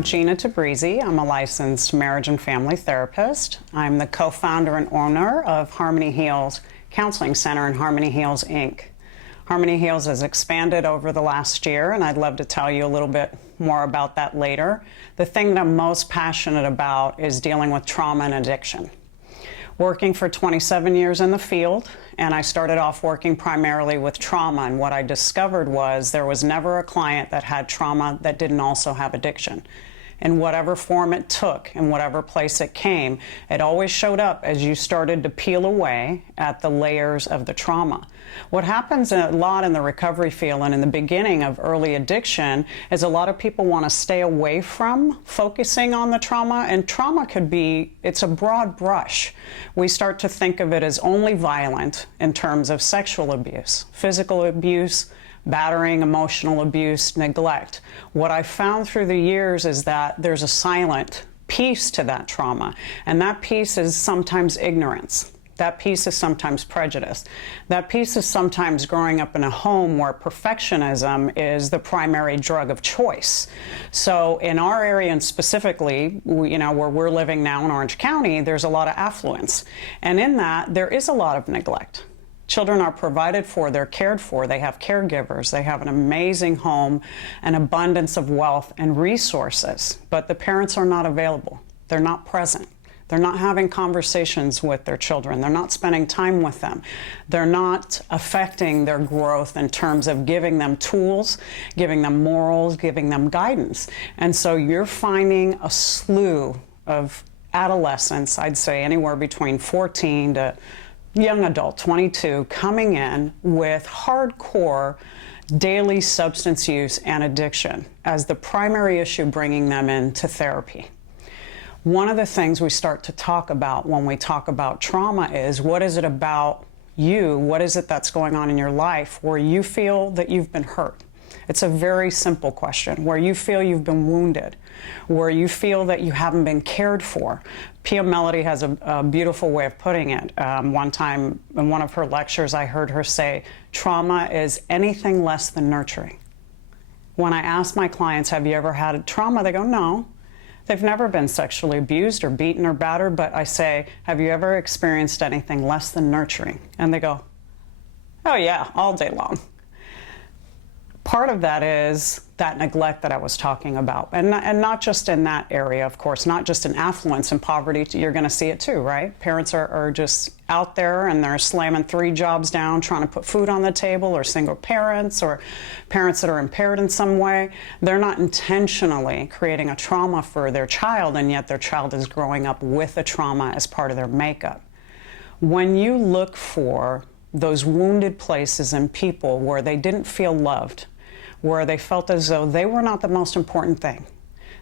I'm Gina Tabrizy. I'm a licensed marriage and family therapist. I'm the co-founder and owner of Harmony Heals Counseling Center and Harmony Heals, Inc. Harmony Heals has expanded over the last year, and I'd love to tell you a little bit more about that later. The thing that I'm most passionate about is dealing with trauma and addiction. Working for 27 years in the field, and I started off working primarily with trauma, and what I discovered was there was never a client that had trauma that didn't also have addiction. In whatever form it took, in whatever place it came, it always showed up as you started to peel away at the layers of the trauma. What happens a lot in the recovery field and in the beginning of early addiction is a lot of people want to stay away from focusing on the trauma, and trauma could be, it's a broad brush. We start to think of it as only violent in terms of sexual abuse, physical abuse, battering, emotional abuse, neglect. What I found through the years is that there's a silent piece to that trauma, and that piece is sometimes ignorance. That piece is sometimes prejudice. That piece is sometimes growing up in a home where perfectionism is the primary drug of choice. So in our area, and specifically, where we're living now in Orange County, there's a lot of affluence. And in that, there is a lot of neglect. Children are provided for, they're cared for, they have caregivers, they have an amazing home, an abundance of wealth and resources, but the parents are not available. They're not present. They're not having conversations with their children. They're not spending time with them. They're not affecting their growth in terms of giving them tools, giving them morals, giving them guidance. And so you're finding a slew of adolescents, I'd say anywhere between 14 to young adult, 22, coming in with hardcore daily substance use and addiction as the primary issue bringing them into therapy. One of the things we start to talk about when we talk about trauma is, what is it about you? What is it that's going on in your life where you feel that you've been hurt? It's a very simple question. Where you feel you've been wounded, where you feel that you haven't been cared for. Pia Mellody has a beautiful way of putting it. One time in one of her lectures, I heard her say, trauma is anything less than nurturing. When I ask my clients, have you ever had trauma? They go, no. They've never been sexually abused or beaten or battered, but I say, have you ever experienced anything less than nurturing? And they go, oh yeah, all day long. Part of that is that neglect that I was talking about. And not just in that area, of course, not just in affluence and poverty, you're gonna see it too, right? Parents are just out there and they're slamming 3 jobs down, trying to put food on the table, or single parents, or parents that are impaired in some way. They're not intentionally creating a trauma for their child, and yet their child is growing up with a trauma as part of their makeup. When you look for those wounded places in people where they didn't feel loved, where they felt as though they were not the most important thing.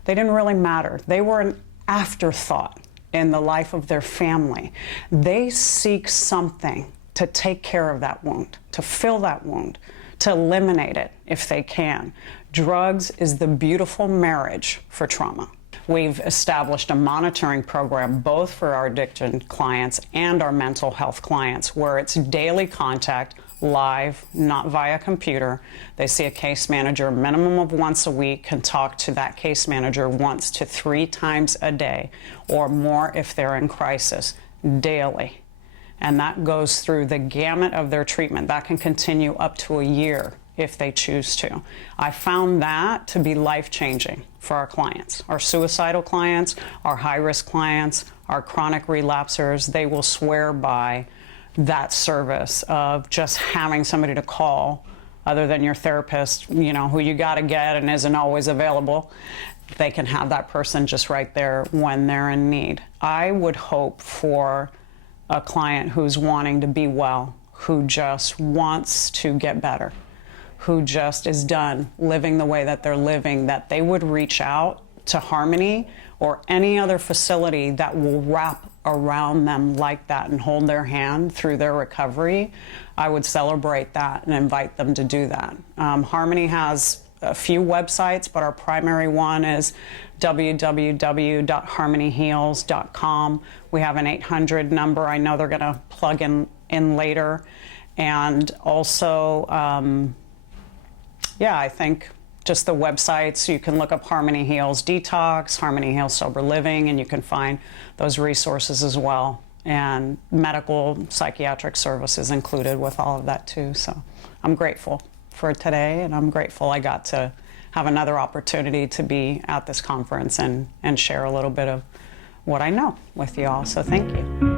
They didn't really matter. They were an afterthought in the life of their family. They seek something to take care of that wound, to fill that wound, to eliminate it if they can. Drugs is the beautiful marriage for trauma. We've established a monitoring program both for our addiction clients and our mental health clients, where it's daily contact, live, not via computer. They see a case manager a minimum of once a week, can talk to that case manager once to 3 times a day or more if they're in crisis, daily. And that goes through the gamut of their treatment. That can continue up to a year if they choose to. I found that to be life-changing for our clients, our suicidal clients, our high-risk clients, our chronic relapsers. They will swear by that service of just having somebody to call other than your therapist, who you got to get and isn't always available. They can have that person just right there when they're in need. I would hope for a client who's wanting to be well, who just wants to get better, who just is done living the way that they're living, that they would reach out to Harmony or any other facility that will wrap around them like that and hold their hand through their recovery. I would celebrate that and invite them to do that. Harmony has a few websites, but our primary one is www.harmonyheals.com. We have an 800 number. I know they're going to plug in later. And also, I think just the websites. You can look up Harmony Heals Detox, Harmony Heals Sober Living, and you can find those resources as well. And medical, psychiatric services included with all of that too. So I'm grateful for today, and I'm grateful I got to have another opportunity to be at this conference and share a little bit of what I know with you all. So thank you.